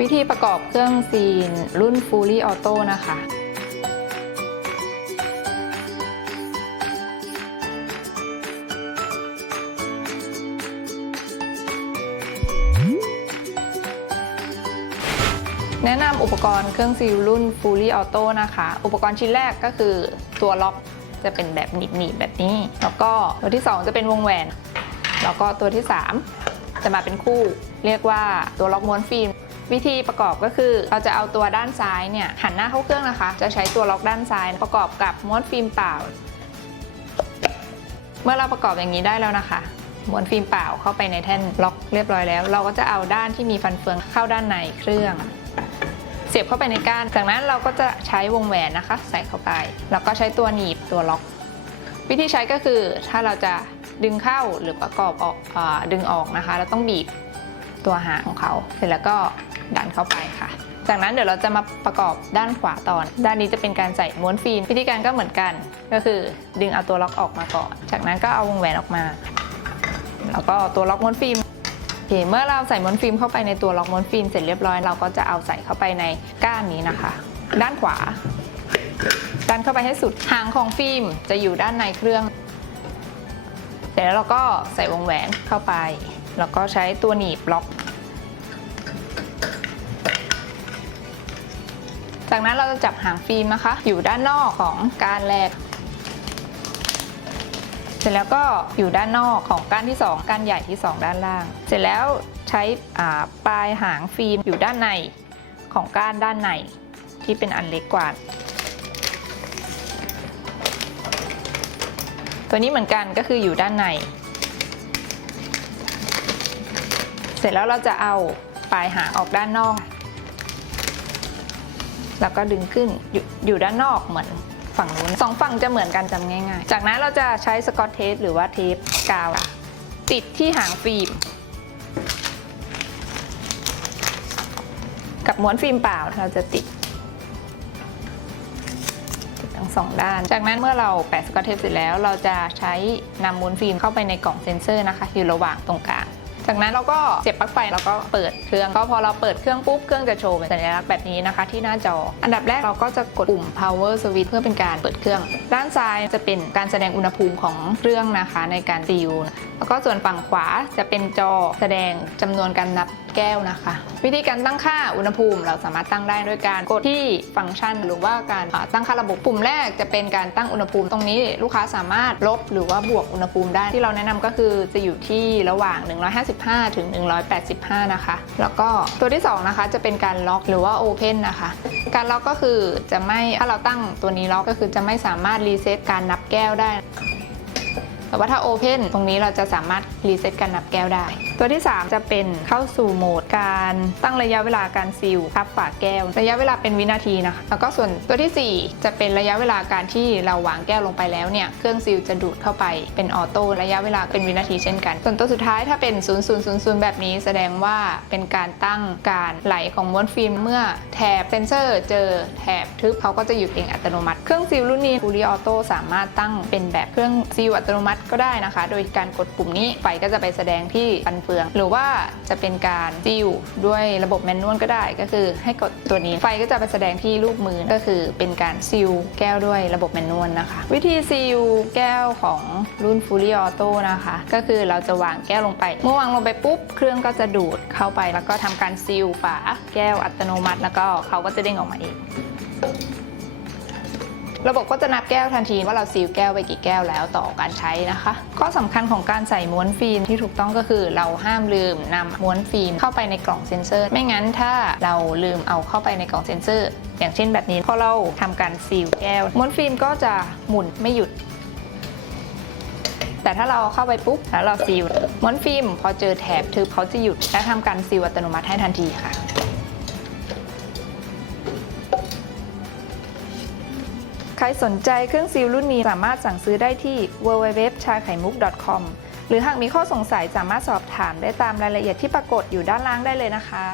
วิธีประกอบเครื่องซีน รุ่น Fully Auto นะคะ แนะนำอุปกรณ์เครื่องซีลรุ่น Fully Auto นะคะ อุปกรณ์ชิ้นแรกก็คือตัวล็อกจะเป็นแบบหนีบๆแบบนี้ แล้วก็ตัวที่ 2 จะเป็นวงแหวน แล้วก็ตัวที่ 3 จะมาเป็นคู่ เรียกว่าตัวล็อกม้วนฟิล์ม วิธีประกอบก็คือเราจะเอาตัวด้านซ้ายเนี่ยหันหน้าเข้าเครื่องนะคะ จะใช้ตัวล็อกด้านซ้ายประกอบกับม้วนฟิล์มเปล่า เมื่อเราประกอบอย่างนี้ได้แล้วนะคะม้วนฟิล์มเปล่าเข้าไปในแท่นล็อกเรียบร้อยแล้ว เราก็จะเอาด้านที่มีฟันเฟืองเข้าด้านในเครื่อง เสียบเข้าไปในก้าน จากนั้นเราก็จะใช้วงแหวนนะคะ ใส่เข้าไป แล้วก็ใช้ตัวหนีบตัวล็อก วิธีใช้ก็คือถ้าเราจะดึงเข้าหรือประกอบออกอดึงออกนะคะ เราต้องบีบตัวหางของเขา เสร็จแล้วก็ ดันเข้าไปค่ะ จากนั้นเดี๋ยวเราจะมาประกอบด้านขวาตอน ด้านนี้จะเป็นการใส่ม้วนฟิล์มวิธีการก็เหมือนกัน ก็คือดึงเอาตัวล็อกออกมาก่อน จากนั้นก็เอาวงแหวนออกมา แล้วก็ตัวล็อกม้วนฟิล์มโอเคเมื่อเราใส่ม้วนฟิล์มเข้าไปในตัวล็อกม้วนฟิล์มเสร็จเรียบร้อยเราก็จะเอาใส่เข้าไปในก้านนี้นะคะ ด้านขวา ดันเข้าไปให้สุดหางของฟิล์มจะอยู่ด้านในเครื่องเสร็จแล้วเราก็ใส่วงแหวนเข้าไป แล้วก็ใช้ตัวหนีบล็อก จากนั้นเราจะจับหางฟิล์มนะคะ อยู่ด้านนอกของกานแรก เสร็จแล้วก็อยู่ด้านนอกของก้านที่ 2ก้านใหญ่ที่ 2 ด้านล่าง เสร็จแล้วใช้ปลายหางฟิล์มอยู่ด้านในของก้านด้านในที่เป็นอันเล็กกว่าตัวนี้เหมือนกันก็คืออยู่ด้านใน เสร็จแล้วเราจะเอาปลายหางออกด้านนอก แล้วก็ดึงขึ้นอยอยู่ด้านนอกเหมือนฝั่งนู้นสองฝั่งจะเหมือนกันจำง่ายๆ จากนั้นเราจะใช้สกอตเทปหรือว่าเทปกาวติดที่หางฟิล์มกับม้วนฟิล์มเปล่าเราจะติดติดทั้งสองด้าน จากนั้นเมื่อเราแปะสกอตเทปเสร็จแล้ว เราจะใช้นำม้วนฟิล์มเข้าไปในกล่องเซนเซอร์นะคะ อยู่ระหว่างตรงกลาง จากนั้นเราก็เสียบปลั๊กไฟแล้วก็เปิดเครื่องก็พอเราเปิดเครื่องปุ๊บเครื่องจะโชว์เป็นสัญลักษณ์แบบนี้นะคะ ที่หน้าจอ อันดับแรกเราก็จะกดปุ่ม power switch เพื่อเป็นการเปิดเครื่อง ด้านซ้ายจะเป็นการแสดงอุณหภูมิของเครื่องนะคะในการซีลแล้วก็ส่วนฝั่งขวาจะเป็นจอแสดงจำนวนการนับแก้วนะคะ วิธีการตั้งค่าอุณหภูมิเราสามารถตั้งได้ด้วยการกดที่ฟังก์ชัน หรือว่าการอ่าตั้งค่าระบบปุ่มแรกจะเป็นการตั้งอุณหภูมิตรงนี้ ลูกค้าสามารถลบหรือว่าบวกอุณหภูมิได้ที่เราแนะนำก็คือจะอยู่ที่ระหว่าง155ถึง 185 นะคะ แล้วก็ตัวที่ 2 นะคะ จะเป็นการล็อกหรือว่า Open นะคะ การล็อกก็คือจะไม่ถ้าเราตั้งตัวนี้ล็อกก็คือจะไม่สามารถรีเซ็ตการนับแก้วได้ แต่ว่าถ้า Open ตรงนี้เราจะสามารถรีเซ็ตการนับแก้วได้ ตัวที่ 3 จะเป็นเข้าสู่โหมดการตั้งระยะเวลาการซีลทับฝาแก้ว ระยะเวลาเป็นวินาทีนะคะแล้วก็ส่วนตัวทีสี่ 4 จะเป็นระยะเวลาการที่เราวางแก้วลงไปแล้วเนี่ยเครื่องซีลจะดูดเข้าไปเป็นออโต้ระยะเวลาเป็นวินาทีเช่นกัน ส่วนตัวสุดท้ายถ้าเป็น 0000 แบบนี้ แสดงว่าเป็นการตั้งการไหลของม้วนฟิล์มเมื่อแถบเซนเซอร์ เจอแถบทึบเขาก็จะหยุดเองอัตโนมัติ เครื่องซีลรุ่นนี้ Fully Auto สามารถตั้งเป็นแบบเครื่องซีลอัตโนมัติก็ได้นะคะ โดยการกดปุ่มนี้ไฟก็จะไปแสดงที่ฟันเฟือง หรือว่าจะเป็นการซีลด้วยระบบแมนนวลก็ได้ ก็คือให้กดตัวนี้ไฟก็จะไปแสดงที่รูปมือก็คือเป็นการซีลแก้วด้วยระบบแมนนวลนะคะ วิธีซีลแก้วของรุ่น Fully Auto นะคะ ก็คือเราจะวางแก้วลงไป เมื่อวางลงไปปุ๊บ เครื่องก็จะดูดเข้าไป แล้วก็ทำการซีลฝาแก้วอัตโนมัติ แล้วก็เขาก็จะเด้งออกมาเอง ระบบก็จะนับแก้วทันทีว่าเราซีลแก้วไปกี่แก้วแล้วต่อการใช้นะคะ ข้อสำคัญของการใส่ม้วนฟิล์มที่ถูกต้องก็คือเราห้ามลืมนำม้วนฟิล์มเข้าไปในกล่องเซ็นเซอร์ ไม่งั้นถ้าเราลืมเอาเข้าไปในกล่องเซ็นเซอร์ อย่างเช่นแบบนี้พอเราทำการซีลแก้ว ม้วนฟิล์มก็จะหมุนไม่หยุดแต่ถ้าเราเข้าไปปุ๊บแล้วเราซีลม้วนฟิล์มพอเจอแถบทึบเขาจะหยุดและทำการซีลอัตโนมัติให้ทันทีค่ะ ใครสนใจเครื่องซีลรุ่นนี้สามารถสั่งซื้อได้ที่ www c h a k a i m u k com หรือหากมีข้อสงสัยสามารถสอบถามได้ตามรายละเอียดที่ปรากฏอยู่ด้านล่างได้เลยนะคะ